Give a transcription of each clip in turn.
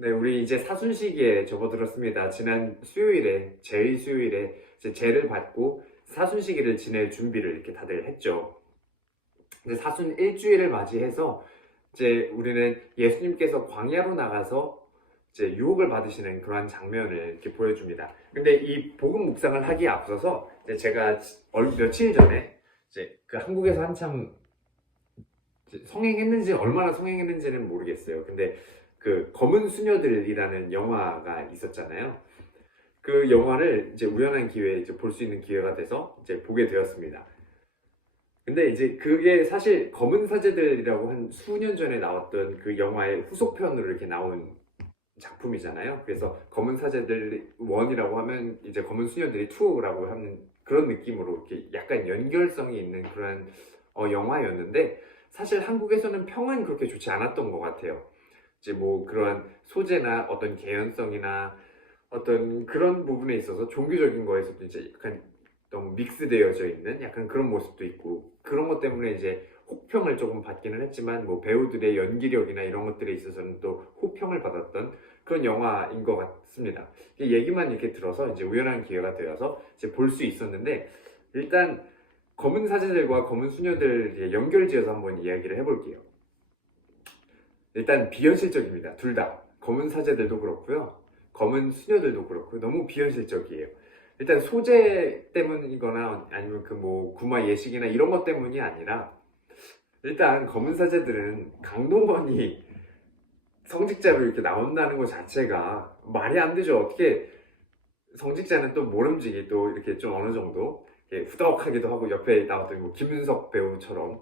네, 우리 이제 사순시기에 접어들었습니다. 지난 수요일에, 제2수요일에 이제 제를 받고 사순시기를 지낼 준비를 이렇게 다들 했죠. 근데 사순 일주일을 맞이해서 이제 우리는 예수님께서 광야로 나가서 이제 유혹을 받으시는 그러한 장면을 이렇게 보여줍니다. 근데 이 복음 묵상을 하기에 앞서서 이제 제가 며칠 전에 이제 그 한국에서 한참 성행했는지 얼마나 성행했는지는 모르겠어요. 근데 그 검은 수녀들이라는 영화가 있었잖아요. 그 영화를 이제 우연한 기회에 이제 볼 수 있는 기회가 돼서 이제 보게 되었습니다. 근데 이제 그게 사실 검은 사제들이라고 한 수년 전에 나왔던 그 영화의 후속편으로 이렇게 나온 작품이잖아요. 그래서 검은 사제들 1이라고 하면 이제 검은 수녀들이 2라고 하는 그런 느낌으로 이렇게 약간 연결성이 있는 그런 영화였는데 사실 한국에서는 평은 그렇게 좋지 않았던 것 같아요. 이제 뭐 그러한 소재나 어떤 개연성이나 어떤 그런 부분에 있어서 종교적인 거에서도 이제 약간 너무 믹스되어져 있는 약간 그런 모습도 있고 그런 것 때문에 이제 혹평을 조금 받기는 했지만 뭐 배우들의 연기력이나 이런 것들에 있어서는 또 호평을 받았던 그런 영화인 것 같습니다. 얘기만 이렇게 들어서 이제 우연한 기회가 되어서 이제 볼 수 있었는데 일단 검은 사제들과 검은 수녀들 연결지어서 한번 이야기를 해볼게요. 일단 비현실적입니다. 둘 다. 검은 사제들도 그렇고요. 검은 수녀들도 그렇고 너무 비현실적이에요. 일단 소재 때문이거나 아니면 그 뭐 구마 예식이나 이런 것 때문이 아니라 일단 검은 사제들은 강동원이 성직자로 이렇게 나온다는 것 자체가 말이 안 되죠. 어떻게 성직자는 또 모름지기 또 이렇게 좀 어느 정도 후덕하기도 하고 옆에 나왔던 뭐 김윤석 배우처럼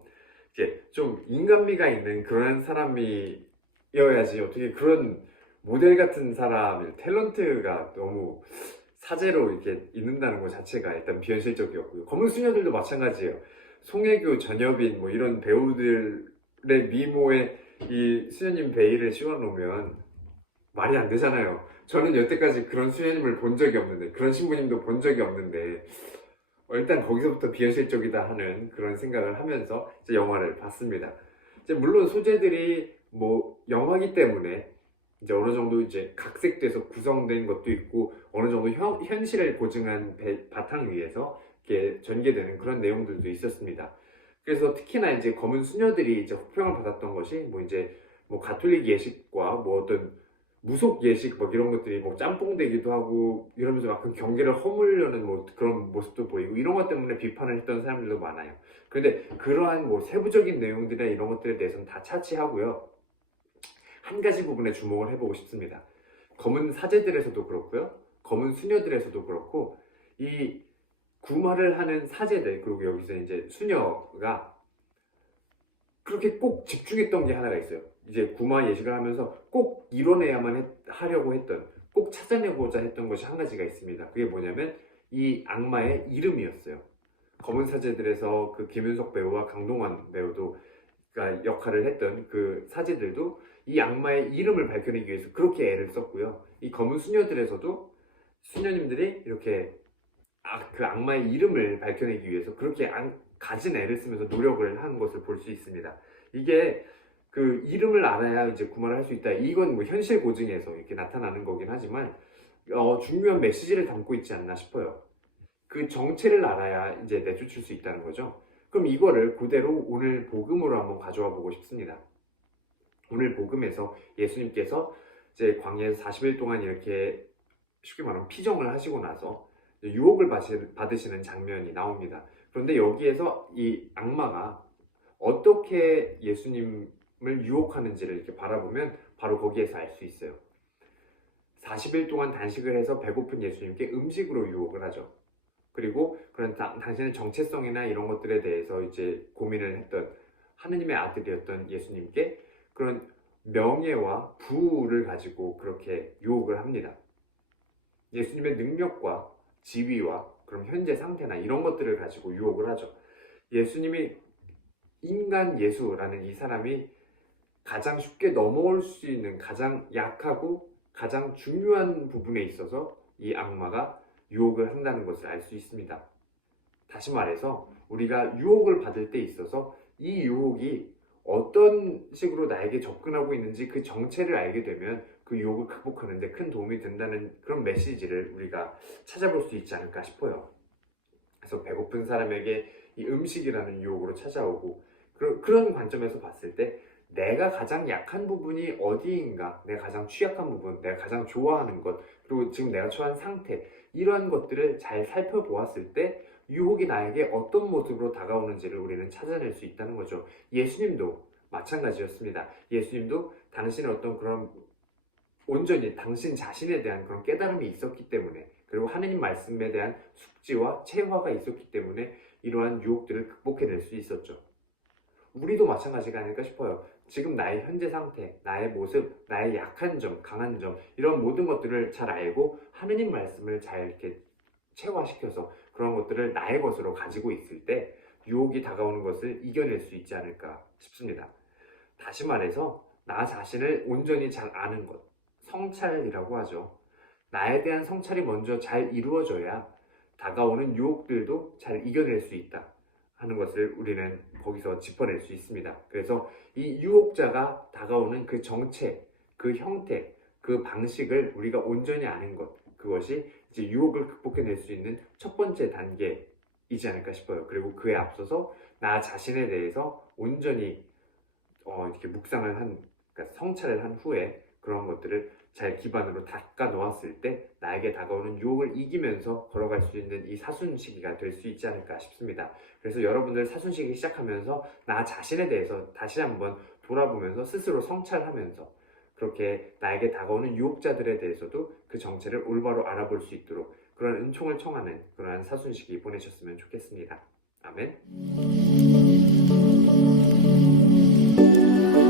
이렇게 좀 인간미가 있는 그런 사람이어야지 어떻게 그런 모델 같은 사람 탤런트가 너무 사제로 이렇게 있는다는 것 자체가 일단 비현실적이었고요. 검은 수녀들도 마찬가지예요. 송혜교, 전여빈 뭐 이런 배우들의 미모에 이 수녀님 베일을 씌워놓으면 말이 안 되잖아요. 저는 여태까지 그런 수녀님을 본 적이 없는데 그런 신부님도 본 적이 없는데 일단 거기서부터 비현실적이다 하는 그런 생각을 하면서 이제 영화를 봤습니다. 이제 물론 소재들이 뭐 영화기 때문에 이제 어느 정도 이제 각색돼서 구성된 것도 있고 어느 정도 현실을 고증한 바탕 위에서 이렇게 전개되는 그런 내용들도 있었습니다. 그래서 특히나 이제 검은 수녀들이 이제 호평을 받았던 것이 뭐 이제 뭐 가톨릭 예식과 뭐 어떤 무속 예식 뭐 이런 것들이 뭐 짬뽕 되기도 하고 이러면서 막 그 경계를 허물려는 뭐 그런 모습도 보이고 이런 것 때문에 비판을 했던 사람들도 많아요. 그런데 그러한 뭐 세부적인 내용들이나 이런 것들에 대해서는 다 차치하고요. 한 가지 부분에 주목을 해보고 싶습니다. 검은 사제들에서도 그렇고요. 검은 수녀들에서도 그렇고 이 구마를 하는 사제들 그리고 여기서 이제 수녀가 그렇게 꼭 집중했던 게 하나가 있어요. 이제 구마 예식을 하면서 꼭 이뤄내야만 하려고 했던, 꼭 찾아내고자 했던 것이 한 가지가 있습니다. 그게 뭐냐면 이 악마의 이름이었어요. 검은 사제들에서 그 김윤석 배우와 강동원 배우도 역할을 했던 그 사제들도 이 악마의 이름을 밝혀내기 위해서 그렇게 애를 썼고요. 이 검은 수녀들에서도 수녀님들이 이렇게 그 악마의 이름을 밝혀내기 위해서 그렇게 가진 애를 쓰면서 노력을 한 것을 볼 수 있습니다. 이게 그 이름을 알아야 이제 구마를 할 수 있다. 이건 뭐 현실 고증에서 이렇게 나타나는 거긴 하지만 중요한 메시지를 담고 있지 않나 싶어요. 그 정체를 알아야 이제 내쫓을 수 있다는 거죠. 그럼 이거를 그대로 오늘 복음으로 한번 가져와 보고 싶습니다. 오늘 복음에서 예수님께서 이제 광야에서 40일 동안 이렇게 쉽게 말하면 피정을 하시고 나서 유혹을 받으시는 장면이 나옵니다. 그런데 여기에서 이 악마가 어떻게 예수님을 유혹하는지를 이렇게 바라보면 바로 거기에서 알 수 있어요. 40일 동안 단식을 해서 배고픈 예수님께 음식으로 유혹을 하죠. 그리고 그런 당신의 정체성이나 이런 것들에 대해서 이제 고민을 했던 하느님의 아들이었던 예수님께 그런 명예와 부를 가지고 그렇게 유혹을 합니다. 예수님의 능력과 지위와 그럼 현재 상태나 이런 것들을 가지고 유혹을 하죠. 예수님이 인간 예수라는 이 사람이 가장 쉽게 넘어올 수 있는 가장 약하고 가장 중요한 부분에 있어서 이 악마가 유혹을 한다는 것을 알 수 있습니다. 다시 말해서 우리가 유혹을 받을 때 있어서 이 유혹이 어떤 식으로 나에게 접근하고 있는지 그 정체를 알게 되면 그 유혹을 극복하는데 큰 도움이 된다는 그런 메시지를 우리가 찾아볼 수 있지 않을까 싶어요. 그래서 배고픈 사람에게 이 음식이라는 유혹으로 찾아오고 그런 관점에서 봤을 때 내가 가장 약한 부분이 어디인가, 내가 가장 취약한 부분, 내가 가장 좋아하는 것, 그리고 지금 내가 처한 상태, 이러한 것들을 잘 살펴보았을 때 유혹이 나에게 어떤 모습으로 다가오는지를 우리는 찾아낼 수 있다는 거죠. 예수님도 마찬가지였습니다. 예수님도 당신의 어떤 그런 온전히 당신 자신에 대한 그런 깨달음이 있었기 때문에, 그리고 하느님 말씀에 대한 숙지와 체화가 있었기 때문에 이러한 유혹들을 극복해낼 수 있었죠. 우리도 마찬가지가 아닐까 싶어요. 지금 나의 현재 상태, 나의 모습, 나의 약한 점, 강한 점, 이런 모든 것들을 잘 알고 하느님 말씀을 잘 이렇게 체화시켜서 그런 것들을 나의 것으로 가지고 있을 때 유혹이 다가오는 것을 이겨낼 수 있지 않을까 싶습니다. 다시 말해서 나 자신을 온전히 잘 아는 것, 성찰이라고 하죠. 나에 대한 성찰이 먼저 잘 이루어져야 다가오는 유혹들도 잘 이겨낼 수 있다 하는 것을 우리는 거기서 짚어낼 수 있습니다. 그래서 이 유혹자가 다가오는 그 정체, 그 형태, 그 방식을 우리가 온전히 아는 것, 그것이 이제 유혹을 극복해낼 수 있는 첫 번째 단계이지 않을까 싶어요. 그리고 그에 앞서서 나 자신에 대해서 온전히 이렇게 묵상을 그러니까 성찰을 한 후에 그런 것들을 잘 기반으로 닦아 놓았을 때 나에게 다가오는 유혹을 이기면서 걸어갈 수 있는 이 사순시기가 될 수 있지 않을까 싶습니다. 그래서 여러분들 사순시기 시작하면서 나 자신에 대해서 다시 한번 돌아보면서 스스로 성찰하면서 그렇게 나에게 다가오는 유혹자들에 대해서도 그 정체를 올바로 알아볼 수 있도록 그런 은총을 청하는 그러한 사순시기 보내셨으면 좋겠습니다. 아멘.